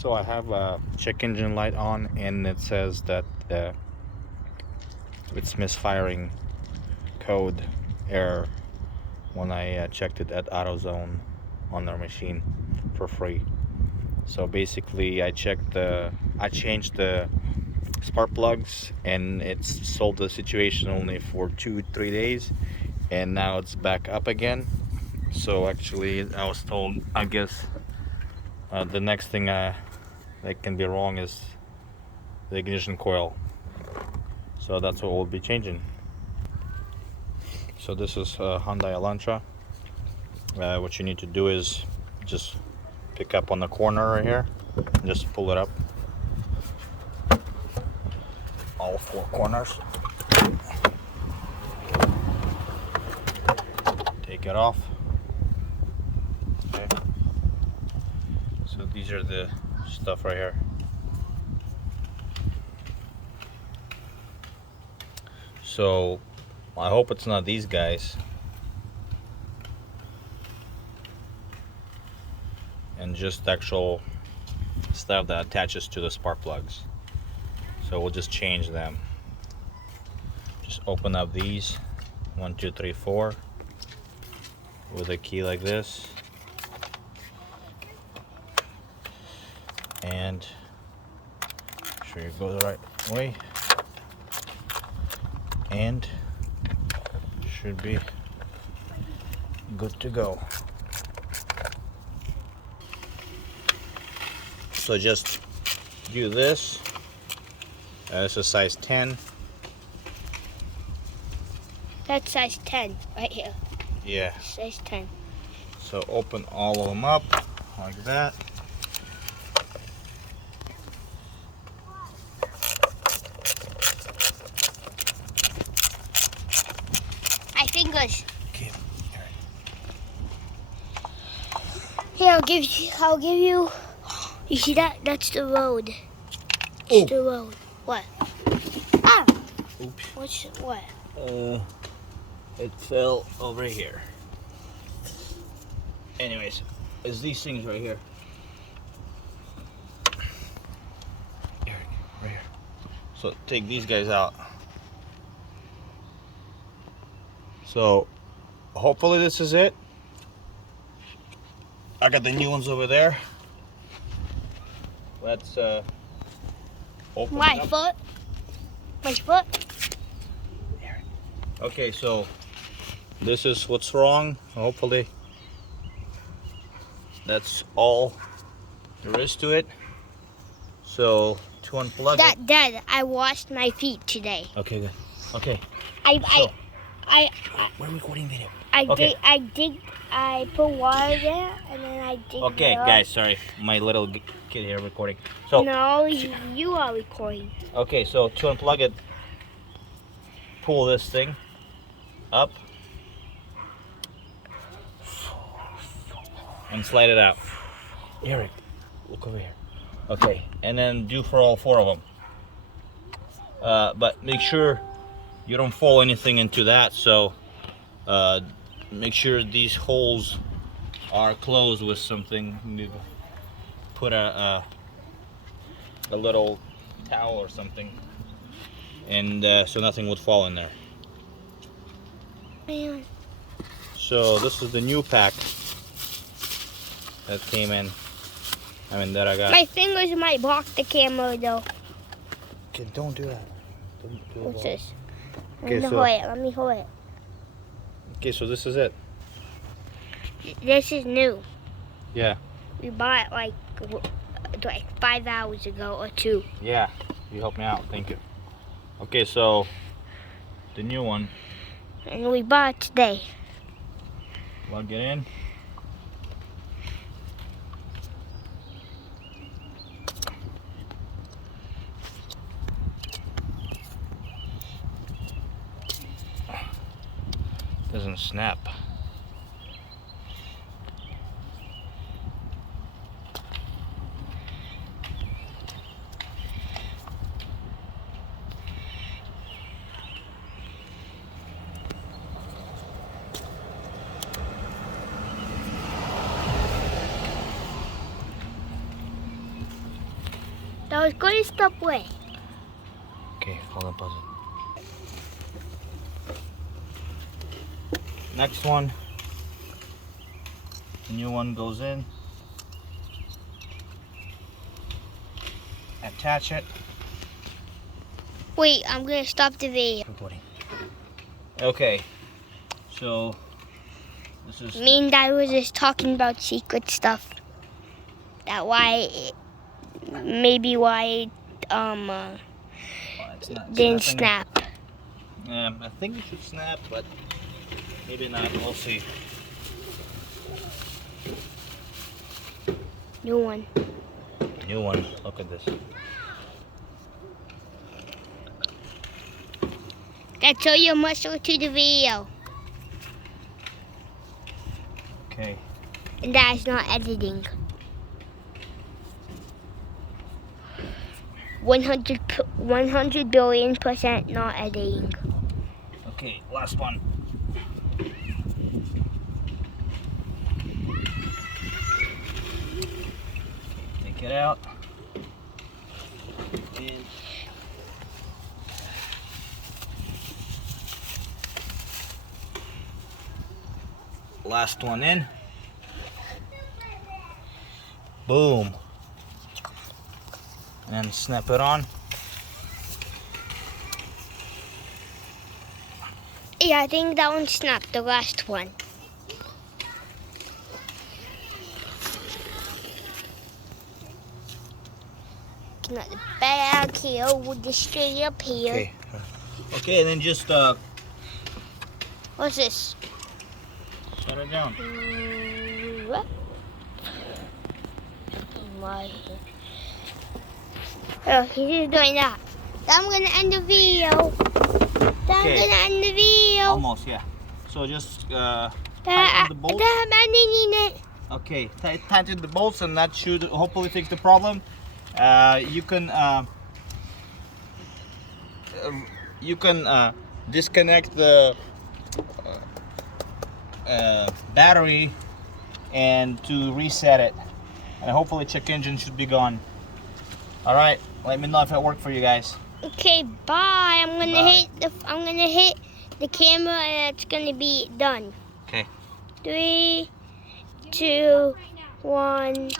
So I have a check engine light on, and it says that it's misfiring code error when I checked it at AutoZone on their machine for free. So basically, I changed the spark plugs, and it's solved the situation only for 2-3 days, and now it's back up again. So actually, I was told, I guess the next thing that can be wrong is the ignition coil. So that's what we'll be changing. So this is Hyundai Elantra. What you need to do is just pick up on the corner right here and just pull it up, all 4 corners. Take it off. Okay. So these are the stuff right here. So I hope it's not these guys. And just actual stuff that attaches to the spark plugs. So we'll just change them. Just open up these 1, 2, 3, 4 with a key like this, and make sure you go the right way, and should be good to go. So just do this. This is size 10. That's size 10 right here. Yeah. Size 10. So open all of them up like that. My fingers. Okay. Here, I'll give you. You see that? That's the road. It's the road. What? Ah! Oops. What? It fell over here. Anyways, it's these things right here. Right here. So take these guys out. So hopefully this is it. I got the new ones over there. Let's open My it up. foot. My foot. Okay, so this is what's wrong. Hopefully that's all there is to it. So to unplug it. Dad, I washed my feet today. Okay, good. Okay. We're recording video. I put water there and then I dig. Okay, guys, sorry, my little kid here recording. So no, you are recording. okay, so to unplug it, pull this thing up and slide it out. Eric, look over here. Okay, and then do for all 4 of them. But make sure you don't fall anything into that. So make sure these holes are closed with something. Maybe put a little towel or something, and so nothing would fall in there. Man. So this is the new pack that came in. That I got. My fingers might block the camera though. Okay, don't do that. Don't do What's that. this? Okay, Let me hold it. Okay, so this is it. This is new. Yeah. We bought it like 5 hours ago or 2. Yeah, you helped me out. Thank you. Okay, so the new one. And we bought it today. Plug it in. Doesn't snap. That was going to stop way. Okay, hold on, pause it. Next one. The new one goes in. Attach it. Wait, I'm going to stop the video. Recording. Okay. So this is Me and Dad was just talking about secret stuff. That maybe why it's not didn't snapping. snap. I think it should snap, but maybe not. We'll see. New one. New one. Look at this. That's all your muscle to the video. Okay. And that's not editing. 100 billion% not editing. Okay, last one. Take it out. And last one in. Boom. And snap it on. Yeah, I think that one snapped, the last one. Not the bag here, with the straight up here. Okay. Okay, and then just What's this? shut it down. What? My. Oh, he's just doing that. I'm gonna end the video. I'm Okay. gonna end the video. Almost, yeah. So just tighten the bolts. I'm ending it. Okay, tighten the bolts, and that should hopefully fix the problem. You can disconnect the battery and to reset it, and hopefully check engine should be gone. All right, let me know if it worked for you guys. Okay, bye. I'm gonna Bye. hit the camera, and it's gonna be done. Okay. 3, 2, 1.